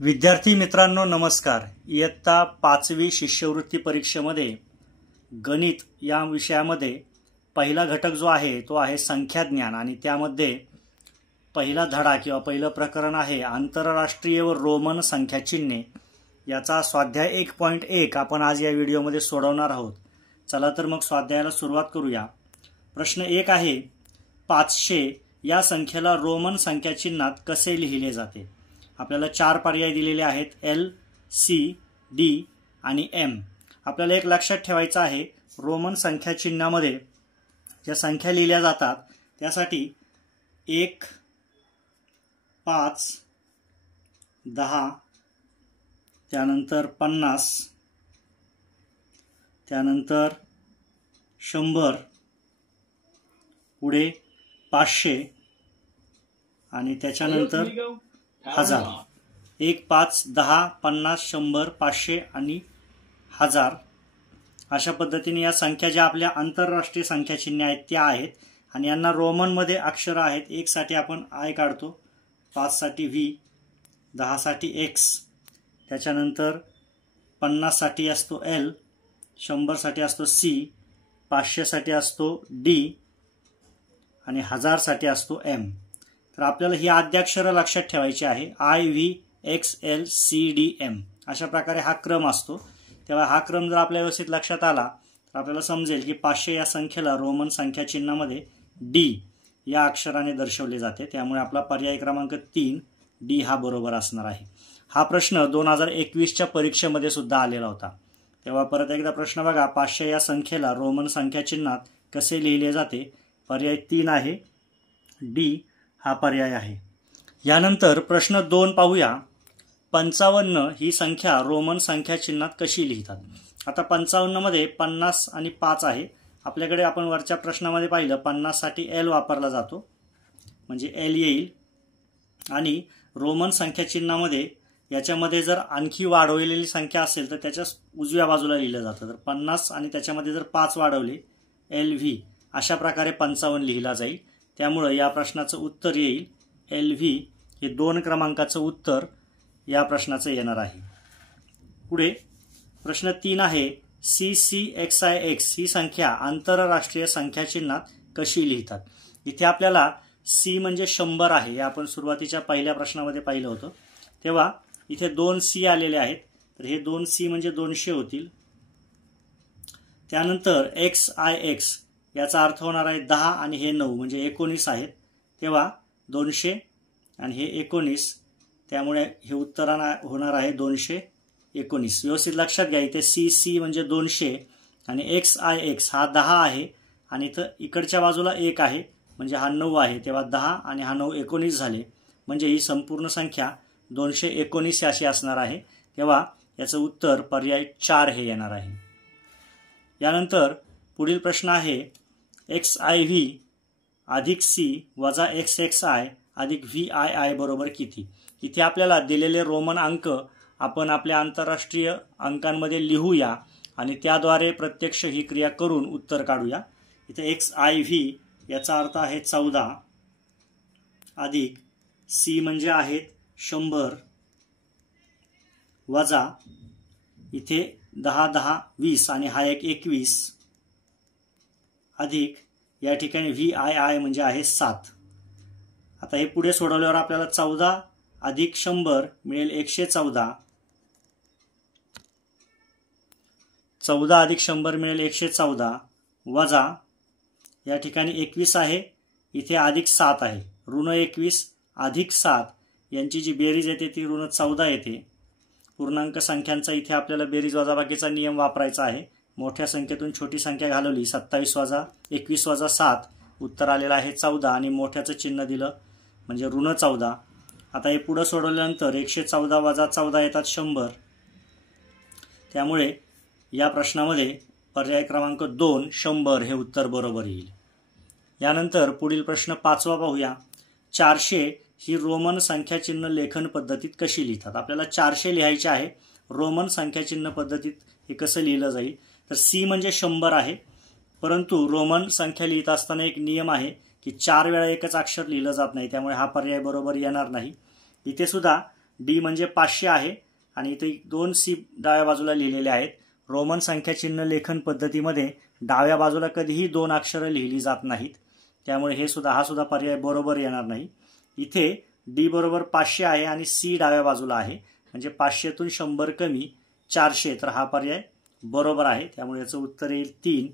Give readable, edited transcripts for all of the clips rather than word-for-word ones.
विद्यार्थी मित्रांनो नमस्कार। इयत्ता 5वी शिष्यवृत्ती परीक्षेमध्ये गणित या विषयामध्ये पहिला घटक जो आहे तो आहे संख्याज्ञान आणि त्यामध्ये पहिला धडा किंवा पहिलं प्रकरण आहे आंतरराष्ट्रीय व रोमन संख्या चिन्हे। याचा स्वाध्याय 1.1 आपण आज या व्हिडिओमध्ये सोडवणार आहोत। चला तर मग स्वाध्यायाला सुरुवात करूया। प्रश्न 1 आहे 500 या संख्येला रोमन संख्या चिन्हात कसे लिहिले जाते। आपल्याला 4 पर्याय दिलेले आहेत L, C, D आणि M। आपल्याला एक लक्षात ठेवायचं आहे रोमन संख्या चिन्हामध्ये ज्या संख्या लिहिल्या जातात त्यासाठी 1, 5, 10, त्यानंतर 50, त्यानंतर 100, पुढे 500 आणि त्याच्यानंतर 1000। 1, 5, 10, 50, 100, 500 आणि 1000 अशा पद्धतीने या संख्या ज्या आपल्या आंतरराष्ट्रीय संख्या चिन्हे आहेत त्या आहेत आणि यांना रोमन मध्ये अक्षर आहेत। 1 साठी आपण I काढतो, 5 साठी V, 10 साठी X, त्याच्यानंतर 50 साठी असतो L, 100 साठी असतो C, 500 साठी असतो D आणि 1000 साठी असतो M। तर आपल्याला ही आद्याक्षरे लक्षात ठेवायची आहे I, V, X, L, C, D, M अशा प्रकारे हा क्रम असतो। तेव्हा हा क्रम जर आपल्या व्यवस्थित लक्षात आला तर आपल्याला समजेल की 500 या संख्येला रोमन संख्या चिन्हामध्ये D या अक्षराने दर्शवले जाते। त्यामुळे आपला पर्याय क्रमांक 3 D हा बरोबर असणार आहे। हा प्रश्न 2021 च्या परीक्षेमध्ये सुद्धा आलेला होता। तेव्हा परत एकदा प्रश्न बघा, 500 या संख्येला रोमन संख्या चिन्हात कसे लिहिले जाते। पर्याय 3 आहे, D हा पर्याय आहे। यानंतर प्रश्न 2 पाहूया। 55 ही संख्या रोमन संख्या चिन्हात कशी लिहितात। आता 55 मध्ये 50 आणि 5 आहे। आपल्याकडे आपण वरच्या प्रश्नामध्ये पाहिलं 50 साठी L वापरला जातो म्हणजे L येईल आणि रोमन संख्या चिन्हामध्ये याच्यामध्ये जर आणखी वाढवलेली संख्या असेल तर त्याच्या उजव्या बाजूला लिहिलं जातं। तर 50 आणि त्याच्यामध्ये जर 5 वाढवले LV अशा प्रकारे 55 लिहिला जाईल। त्यामुळे या प्रश्नाचं उत्तर येईल LV हे 2 क्रमांकाचं उत्तर या प्रश्नाचं येणार आहे। पुढे प्रश्न 3 आहे CCXIX ही संख्या आंतरराष्ट्रीय संख्या चिन्हात कशी लिहितात। इथे आपल्याला C म्हणजे 100 आहे, हे आपण सुरुवातीच्या पहिल्या प्रश्नामध्ये पाहिलं होतं। तेव्हा इथे 2 C आलेले आहेत, तर हे 2 C म्हणजे 200 होतील। त्यानंतर XIX याचा अर्थ होणार आहे 10 आणि हे 9 म्हणजे 19 आहेत। तेव्हा 200 आणि हे 19, त्यामुळे हे उत्तर होणार आहे 219। व्यवस्थित लक्षात घ्या, इथे CC म्हणजे 200 आणि XIX हा 10 आहे आणि इथं इकडच्या बाजूला 1 आहे म्हणजे हा 9 आहे। तेव्हा 10 आणि हा 9 19 झाले म्हणजे ही संपूर्ण संख्या 219 अशी असणार आहे। तेव्हा याचं उत्तर पर्याय 4 हे येणार आहे। यानंतर पुढील प्रश्न आहे XIV अधिक C वजा XXI अधिक VII बरोबर किती। इथे आपल्याला दिलेले रोमन अंक आपण आपल्या आंतरराष्ट्रीय अंकांमध्ये लिहूया आणि त्याद्वारे प्रत्यक्ष ही क्रिया करून उत्तर काढूया। इथे XIV याचा अर्थ आहे 14 अधिक C म्हणजे आहेत 100 वजा इथे 10 10 20 आणि हा एक 21 अधिक या ठिकाणी VII म्हणजे आहे 7। आता हे पुढे सोडवल्यावर आपल्याला 14 अधिक 100 मिळेल 114, 14 अधिक 100 मिळेल 114 वजा या ठिकाणी 21 आहे, इथे अधिक 7 आहे, ऋण 21 अधिक 7 यांची जी बेरीज येते ती ऋण 14 येते। पूर्णांक संख्यांचा इथे आपल्याला बेरीज वजाबाकीचा नियम वापरायचा आहे। मोठ्या संख्येतून छोटी संख्या घालवली 27 वजा 21 वजा 7 उत्तर आलेलं आहे 14 आणि मोठ्याचं चिन्ह दिलं म्हणजे ऋण 14। आता हे पुढे सोडवल्यानंतर 114 वजा 14 येतात 100। त्यामुळे या प्रश्नामध्ये पर्याय क्रमांक 2 100 हे उत्तर बरोबर येईल। यानंतर पुढील प्रश्न 5वा पाहूया। 400 ही रोमन संख्या चिन्ह लेखन पद्धतीत कशी लिहितात। आपल्याला 400 लिहायचे आहे। रोमन संख्या चिन्ह पद्धतीत हे कसं लिहिलं जाईल तर C म्हणजे 100 आहे, परंतु रोमन संख्या लिहित असताना एक नियम आहे की 4 वेळा एकच अक्षर लिहिलं जात नाही, त्यामुळे हा पर्याय बरोबर येणार नाही। इथे सुद्धा डी म्हणजे 500 आहे आणि इथे 2 सी डाव्या बाजूला लिहिलेले आहेत. रोमन संख्या चिन्ह लेखन पद्धतीमध्ये डाव्या बाजूला कधीही 2 अक्षरं लिहिली जात नाहीत, त्यामुळे हा सुद्धा पर्याय बरोबर येणार नाही. इथे डी बरोबर 500 आहे आणि सी डाव्या बाजूला आहे, म्हणजे 500तून 100 कमी 400, तर हा पर्याय बरोबर आहे. त्यामुळे याचं उत्तर येईल 3.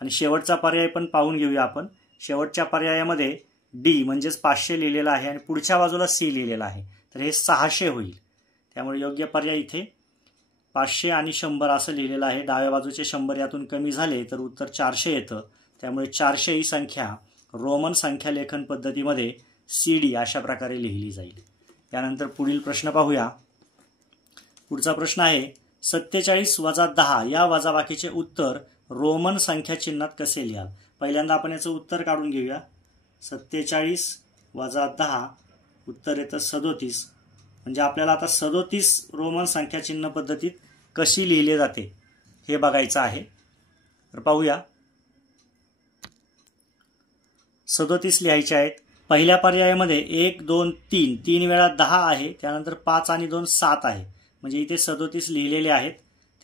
आणि शेवटचा पर्याय पण पाहून घेऊया आपण. शेवटच्या पर्यायामध्ये डी म्हणजेच 500 लिहिलेला आहे आणि पुढच्या बाजूला सी लिहिलेला आहे, तर हे 600 होईल. त्यामुळे योग्य पर्याय इथे 500 आणि 100 असं लिहिलेलं आहे. डाव्या बाजूचे 100 यातून कमी झाले तर उत्तर 400 येतं. त्यामुळे 400 ही संख्या रोमन संख्या लेखन पद्धतीमध्ये CD अशा प्रकारे लिहिली जाईल. त्यानंतर पुढील प्रश्न पाहूया. पुढचा प्रश्न आहे 47 वजा 10 या वजाबाकीचे उत्तर रोमन संख्या चिन्हात कसे लिहाल. पहिल्यांदा आपण याचं उत्तर काढून घेऊया. 47 वजा 10 उत्तर येतं 37. म्हणजे आपल्याला आता 37 रोमन संख्या चिन्ह पद्धतीत कशी लिहिले जाते हे बघायचं आहे. तर पाहूया. 37 लिहायचे आहेत. पहिल्या पर्यायामध्ये 1 2 3 3 वेळा 10 आहे, त्यानंतर 5 आणि 2 7 आहे, म्हणजे इथे 37 लिहिलेले आहेत.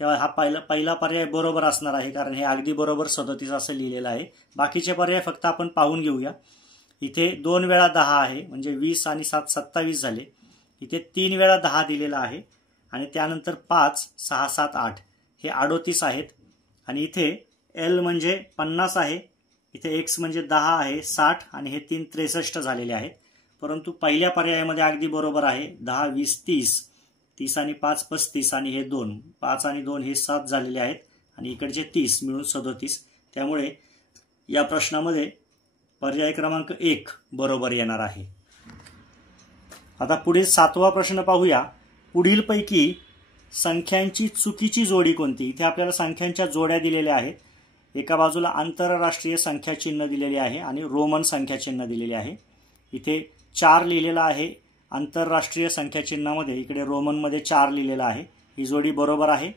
तेव्हा हा पहिला पर्याय बरोबर असणार आहे, कारण हे अगदी बरोबर 37 असं लिहिलेलं आहे. बाकीचे पर्याय फक्त आपण पाहून घेऊया. इथे 2 वेळा 10 आहे, म्हणजे 20 आणि 7 27 झाले. इथे 3 वेळा 10 दिलेला आहे आणि त्यानंतर 5 6 7 8 हे 38 आहेत. आणि इथे L म्हणजे 50 आहे, इथे X म्हणजे 10 आहे 60 आणि हे 3 63 झालेले आहेत. परंतु पहिल्या पर्यायामध्ये अगदी बरोबर आहे. 10 20 30 30 आणि 5 35 आणि हे 2 5 आणि 2 हे 7 झालेले आहेत आणि इकडचे 30 मिळून 37. त्यामुळे या प्रश्नामध्ये पर्याय क्रमांक 1 बरोबर येणार आहे. आता पुढील 7वा प्रश्न पाहूया. पुढीलपैकी संख्यांची चुकीची जोडी कोणती. इथे आपल्याला संख्यांच्या जोड्या दिलेल्या आहेत. एका बाजूला आंतरराष्ट्रीय संख्या चिन्ह दिलेले आहे आणि रोमन संख्या चिन्ह दिलेले आहे. इथे 4 लिहिलेला आहे आंतरराष्ट्रीय संख्या चिन्हामध्ये, इकडे रोमनमध्ये 4 लिहिलेला आहे. ही जोडी बरोबर आहे.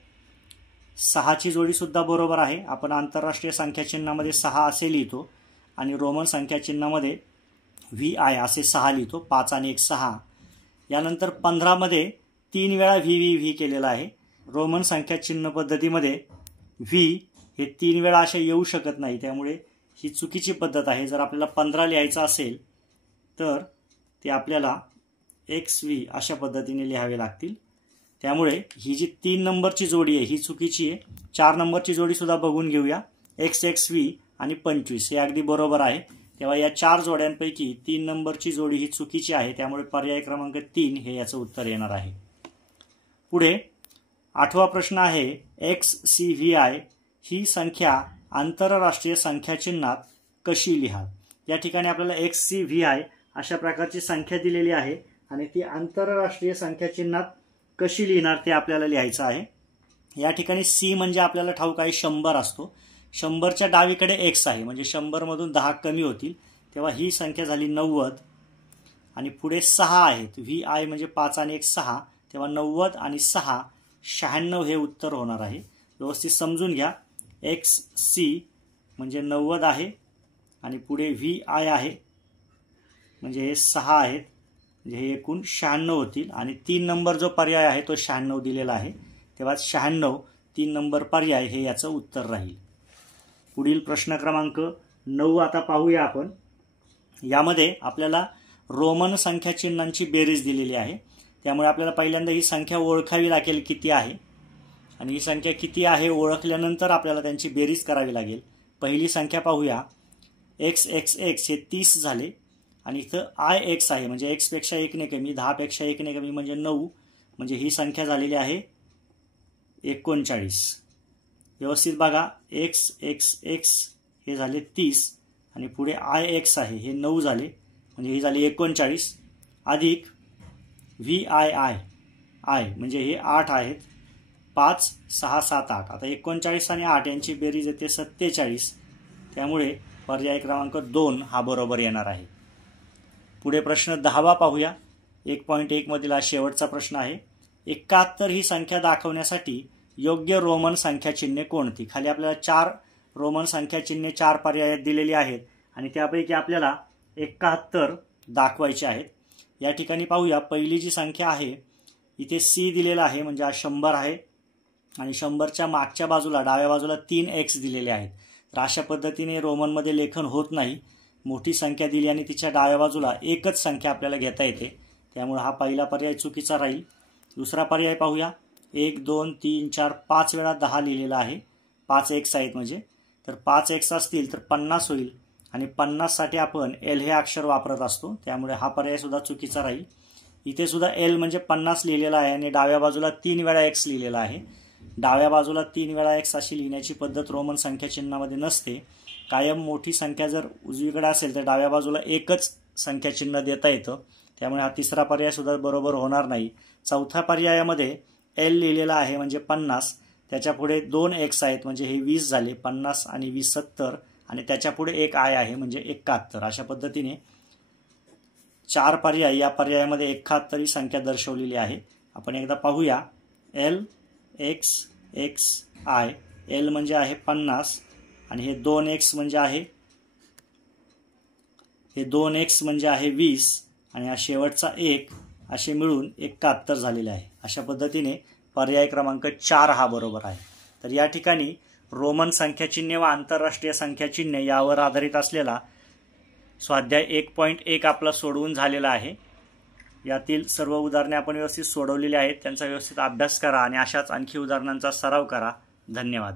6ची जोडी सुद्धा बरोबर आहे. आपण आंतरराष्ट्रीय संख्या चिन्हामध्ये 6 असे लिहितो आणि रोमन संख्या चिन्हामध्ये VI असे 6 लिहितो. 5 आणि 1 6. यानंतर 15 मध्ये 3 वेळा VV केलेला आहे. रोमन संख्या चिन्ह पद्धतीमध्ये V हे 3 वेळा असे येऊ शकत नाही, त्यामुळे ही चुकीची पद्धत आहे. जर आपल्याला 15 लिहायचं असेल तर ते आपल्याला XV अशा पद्धतीने लिहावे लागतील. त्यामुळे ही जी 3 नंबरची जोडी आहे ही चुकीची आहे. 4 नंबरची जोडी सुद्धा बघून घेऊया. XXV आणि 25 हे अगदी बरोबर आहे. तेव्हा या 4 जोड्यांपैकी 3 नंबरची जोडी ही चुकीची आहे, त्यामुळे पर्याय क्रमांक 3 हे याचं उत्तर येणार आहे. पुढे 8वा प्रश्न आहे XCVI ही संख्या आंतरराष्ट्रीय संख्या चिन्हात कशी लिहाल. या ठिकाणी आपल्याला XCVI अशा प्रकारची संख्या दिलेली आहे आणि ती आंतरराष्ट्रीय संख्या चिन्हात कशी लिहिणार ते आपल्याला लिहायचं आहे. या ठिकाणी C म्हणजे आपल्याला ठाऊक आहे 100 असतो. 100च्या डावीकडे X आहे, म्हणजे 100 मधून 10 कमी होतील, तेव्हा ही संख्या झाली 90. आणि पुढे 6 आहेत. VI म्हणजे 5 आणि 1 6, तेव्हा 90 आणि 6 96 हे उत्तर होणार आहे. व्यवस्थित समजून घ्या. XC म्हणजे 90 आहे आणि पुढे VI आहे, म्हणजे हे 6 आहेत, म्हणजे हे एकूण 96 होतील. आणि 3 नंबर जो पर्याय आहे तो 96 दिलेला आहे, तेव्हा 96 3 नंबर पर्याय हे याचं उत्तर राहील. पुढील प्रश्न क्रमांक 9 आता पाहूया आपण. यामध्ये आपल्याला रोमन संख्या चिन्हांची बेरीज दिलेली आहे, त्यामुळे आपल्याला पहिल्यांदा ही संख्या ओळखावी लागेल किती आहे, आणि ही संख्या किती आहे ओळखल्यानंतर आपल्याला त्यांची बेरीज करावी लागेल. पहिली संख्या पाहूया. XXX हे 30 झाले आणि इथं IX आहे, म्हणजे X पेक्षा 1 ने कमी, 10 पेक्षा 1 ने कमी म्हणजे 9, म्हणजे ही संख्या झालेली आहे 39. व्यवस्थित बघा. XXX हे झाले 30 आणि पुढे IX आहे हे 9 झाले, म्हणजे ही झाली 39 अधिक VII म्हणजे हे 8 आहेत. 5 6 7 8. आता 39 आणि 8 यांची बेरीज येते 47. त्यामुळे पर्याय क्रमांक 2 हा बरोबर येणार आहे. पुढे प्रश्न 10वा पाहूया. 1.1 मधील हा शेवटचा प्रश्न आहे. 71 ही संख्या दाखवण्यासाठी योग्य रोमन संख्या चिन्हे कोणती. खाली आपल्याला 4 रोमन संख्या चिन्हे 4 पर्यायात दिलेली आहेत आणि त्यापैकी आपल्याला 71 दाखवायचे आहेत. या ठिकाणी पाहूया. पहिली जी संख्या आहे इथे सी दिलेला आहे म्हणजे हा 100 आहे आणि 100च्या मागच्या बाजूला डाव्या बाजूला 3x दिलेले आहेत. तर अशा पद्धतीने रोमनमध्ये लेखन होत नाही. मोठी संख्या दिली आणि तिच्या डाव्या बाजूला एकच संख्या आपल्याला घेता येते, त्यामुळे हा पहिला पर्याय चुकीचा राहील. दुसरा पर्याय पाहूया. 1 2 3 4 5 वेळा 10 लिहिलेला आहे. 5x आहेत म्हणजे, तर 5x असतील तर 50 होईल आणि 50 साठी आपण L हे अक्षर वापरत असतो, त्यामुळे हा पर्याय सुद्धा चुकीचा राहील. इथे सुद्धा L म्हणजे 50 लिहिलेला आहे आणि डाव्या बाजूला 3 वेळा x लिहिलेला आहे. डाव्या बाजूला 3 वेळा x अशी लिहिण्याची पद्धत रोमन संख्या चिन्हामध्ये नसते. कायम मोठी संख्या जर उजवीकडे असेल तर डाव्या बाजूला एकच संख्या चिन्ह देता येतं, त्यामुळे हा तिसरा पर्याय सुद्धा बरोबर होणार नाही. चौथ्या पर्यायामध्ये L लिहिलेला आहे म्हणजे 50, त्याच्या पुढे 2x आहेत म्हणजे हे 20 झाले. 50 आणि 20 70 आणि त्याच्या पुढे एक I आहे म्हणजे 71. अशा पद्धतीने 4 पर्याय, या पर्यायामध्ये 71 ही संख्या दर्शवलेली आहे. आपण एकदा पाहूया. L x x I. L म्हणजे आहे 50 आणि हे 2x म्हणजे आहे 20 आणि हा शेवटचा 1 असे मिळून 71 झालेले आहे. अशा पद्धतीने पर्याय क्रमांक 4 हा बरोबर आहे. तर या ठिकाणी रोमन संख्याचिन्हे व आंतरराष्ट्रीय संख्याचिन्हे यावर आधारित असलेला स्वाध्याय 1.1 आपला सोडवून झालेला आहे. यातील सर्व उदाहरणे आपण व्यवस्थित सोडवलेली आहेत. त्यांचा व्यवस्थित अभ्यास करा आणि अशाच आणखी उदाहरणांचा सराव करा. धन्यवाद.